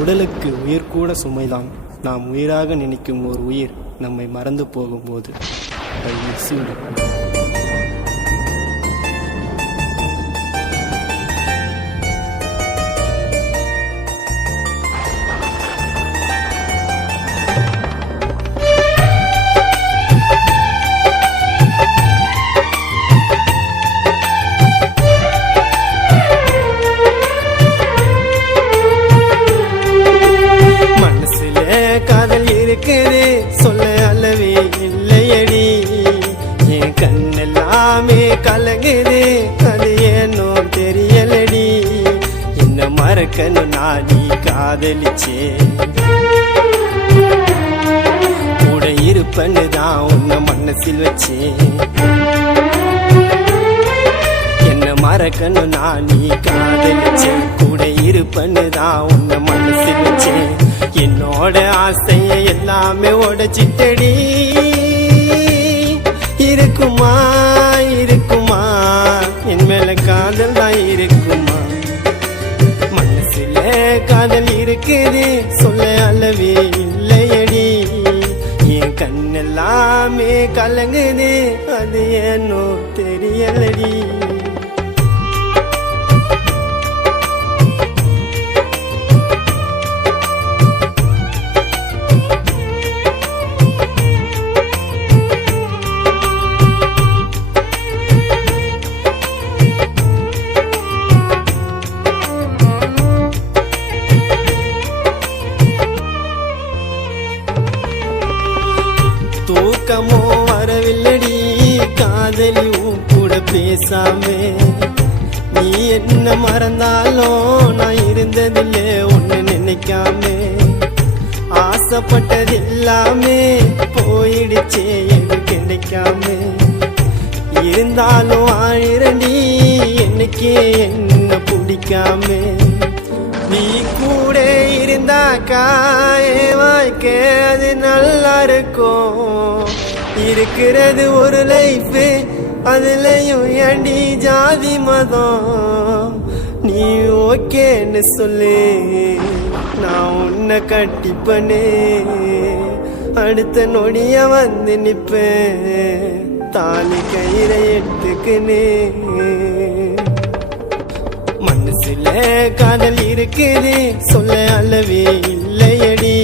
உடலுக்கு உயிர் கூட சுமைதான். நாம் உயிராக நினைக்கும் ஒரு உயிர் நம்மை மறந்து போகும்போது இருக்குது சொல்ல அளவே இல்லையடி. என் கண்ணெல்லாமே கலங்குது, அது ஏனோ தெரியலடி. என்ன மறக்கணும் நாடி காதலிச்சே, கூட இருப்பன்னு தான் உன்னை மனசில் வச்சே. என்ன மறக்கணும் நாடி காதலிச்சே, கூட இருப்பன்னு தான் உன்னை மனசில் வச்சே. என்னோட ஆசைய எல்லாமே உடைச்சிட்டடி. இருக்குமா இருக்குமா என் மேல காதல் தான் இருக்குமா? மனசுல காதல் இருக்குது சொல்ல அளவே இல்லையடி. என் கண்ணெல்லாமே கலங்குது, அது ஏனோ தெரியலடி. தூக்கமோ வரவில்லடி காதலி உன் கூட பேசாமே. நீ என்ன மறந்தாலும் நான் இருந்ததில்லை ஒன்னு நினைக்காம. ஆசைப்பட்டது எல்லாமே போயிடுச்சே எது கிடைக்காம. இருந்தாலும் ஆயிரண்டி என்னைக்கே என்ன பிடிக்காம. நீ கூட இருந்தாக்கா என் வாழ்க்கை அது நல்லா இருக்கும். இருக்கிறது ஒரு லைஃப், அதுலயும் ஏண்டி ஜாதி மதம். நீ ஓகேன்னு சொல்லு, நான் உன்னை கட்டிப்பனே. அடுத்த நொடிய வந்து நிப்பேன், தாலி கயிறை எடுத்துக்குனே. மனசுல காதல் இருக்குது சொல்ல அளவே இல்லையடி.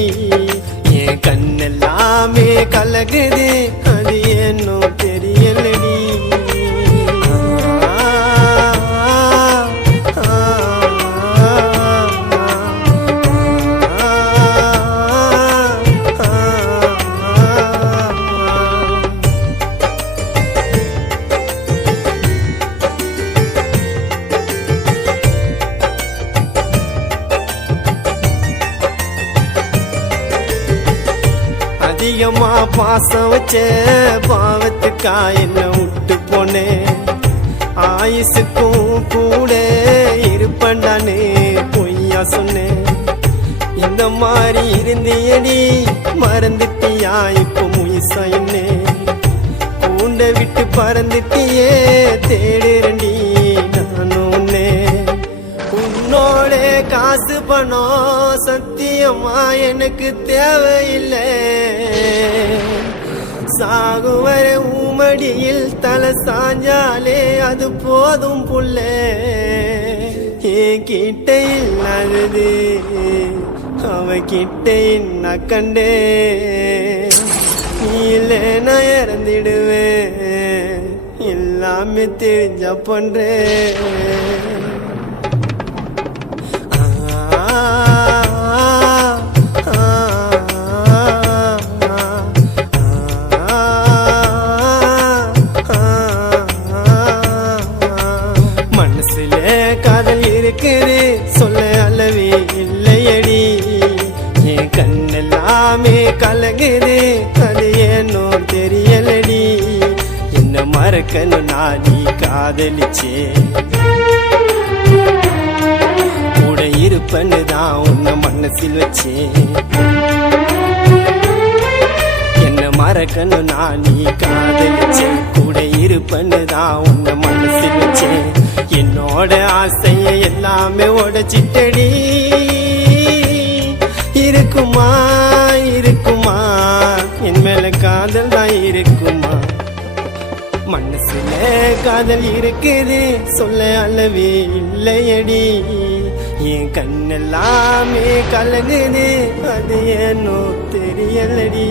என் கண்ணெல்லாமே கலகுது, அது ஏனோ தெரியலடி. அதிகமா பாசம் வச்ச பாவத்துக்கா என்ன விட்டு போனேன். ஆயுசுக்கும் கூட இருப்பண்டானே பொய்யா சொன்னேன். இந்த மாதிரி இருந்தியடி மறந்துட்டியா இப்போ முயசா என்ன. பூண்ட விட்டு பறந்துட்டியே தேடுறண்டி நானும் உன்னே. உன்னோட காசு பணம் சத்தியமா எனக்கு தேவையில்லை. சாகுவர ஊமடியில் தலை சாஞ்சாலே அது போதும் புள்ள. என் கிட்ட இல்லாதது அவ கிட்ட என்ன கண்டே. நீ இல்லை நான் இறந்திடுவேன், எல்லாமே தெரிஞ்ச பண்றேன். மனசுல காதல் இருக்குது சொல்ல அளவே இல்லையடி. என் கண்ணெல்லாமே கலங்குது, அது ஏனோ தெரியலடி. என்ன மறக்கணும் நாடி காதலிச்சே, கூட இருப்பன்னு தான் உன்னை மனசில் வச்சே. என்ன மறக்கணும் நான் நீ காதலிச்சே, கூட இருப்பன்னு தான் உன்னை மனசில் வச்சே. என்னோட ஆசைய எல்லாமே உடைச்சிட்டடி. இருக்குமா இருக்குமா என் மேல காதல் தான் இருக்குமா மனசுல காதல் இருக்குது சொல்ல அளவே இல்லையடி என் கண்ணெல்லாமே கலங்குது அது ஏனோ தெரியலடி